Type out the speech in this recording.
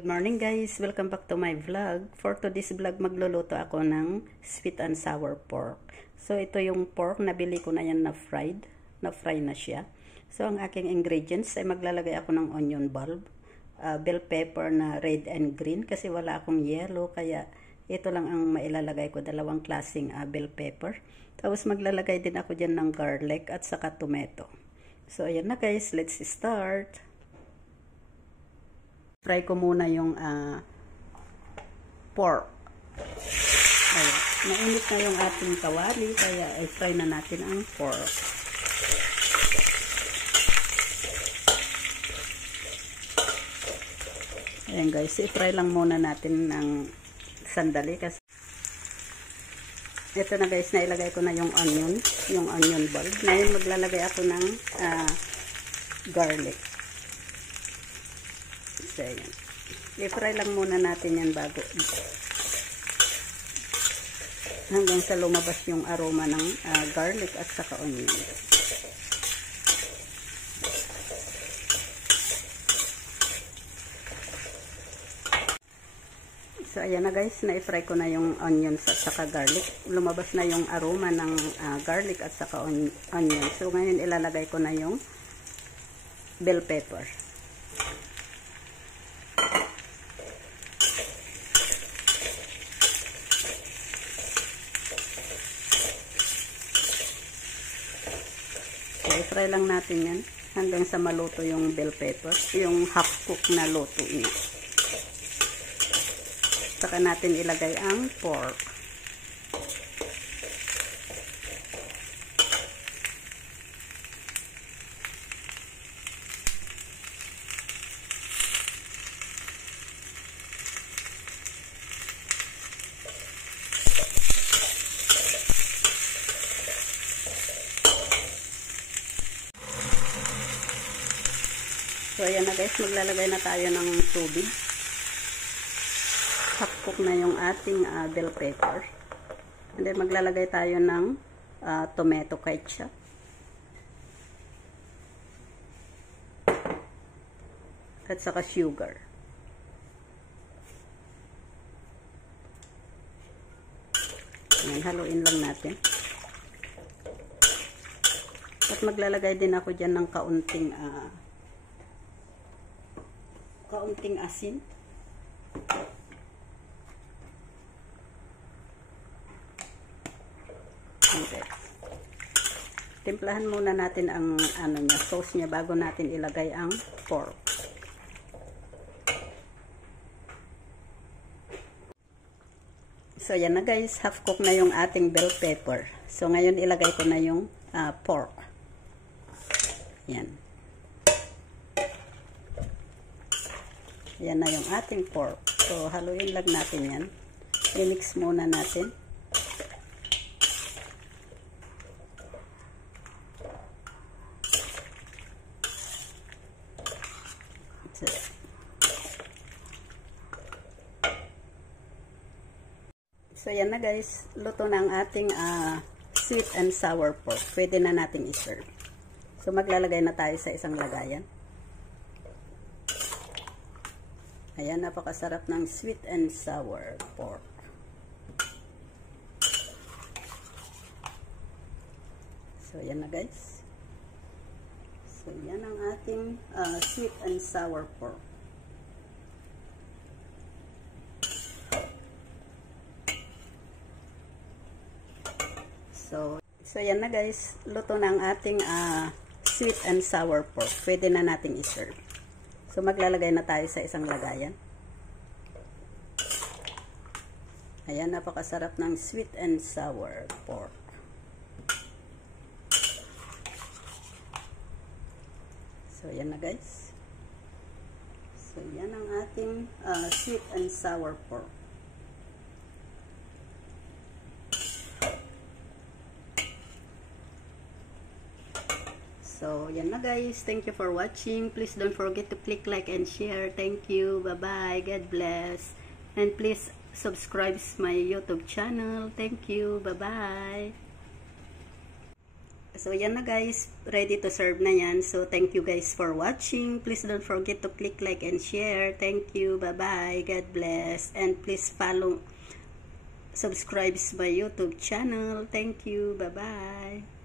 Good morning guys! Welcome back to my vlog. For today's vlog, magluluto ako ng sweet and sour pork. So ito yung pork, nabili ko na yan na fried. Na-fry na siya. So ang aking ingredients ay maglalagay ako ng onion bulb, bell pepper na red and green kasi wala akong yellow, kaya ito lang ang mailalagay ko, dalawang klaseng bell pepper. Tapos maglalagay din ako dyan ng garlic at saka tomato. So ayan na guys, let's start! Fry ko muna yung pork. Ayan. Mainit na yung ating kawali, kaya i-fry na natin ang pork. Ayan guys, i-fry lang muna natin ng sandali kasi ito na guys, nailagay ko na yung onion bulb. Ngayon maglalagay ako ng garlic. So, ayan. I-fry lang muna natin yan bago hanggang sa lumabas yung aroma ng garlic at saka onion. So ayan na guys, na-fry ko na yung onions at saka garlic. Lumabas na yung aroma ng garlic at saka onion. So ngayon ilalagay ko na yung bell pepper. I-fry lang natin yan hanggang sa maluto yung bell pepper, yung half cook na luto niya. Saka natin ilagay ang pork. So ayan na guys, maglalagay na tayo ng tubig. Half cook na yung ating bell pepper. And then maglalagay tayo ng tomato ketchup. At saka sugar. Ayan, haluin lang natin. At maglalagay din ako dyan ng kaunting asin. Okay. Timplahan muna natin ang sauce niya bago natin ilagay ang pork. So yan na guys, half cook na yung ating bell pepper. So ngayon ilagay ko na yung pork. Yan. Yan na yung ating pork. So, haluin lang natin yan. I-mix muna natin. So, yan na guys. Luto na ang ating sweet and sour pork. Pwede na natin i-serve. So, maglalagay na tayo sa isang lagayan. Ayan, napakasarap ng sweet and sour pork. So, yan na guys. So, yan ang ating sweet and sour pork. So, yan na guys. Luto na ang ating sweet and sour pork. Pwede na nating i-serve. So, maglalagay na tayo sa isang lagayan. Ayan, napakasarap ng sweet and sour pork. So, yan na guys. So, yan ang ating sweet and sour pork. So, yan na guys. Thank you for watching. Please don't forget to click like and share. Thank you. Bye-bye. God bless. And please subscribe my YouTube channel. Thank you. Bye-bye. So, yan na guys. Ready to serve na yan. So, thank you guys for watching. Please don't forget to click like and share. Thank you. Bye-bye. God bless. And please subscribe to my YouTube channel. Thank you. Bye-bye.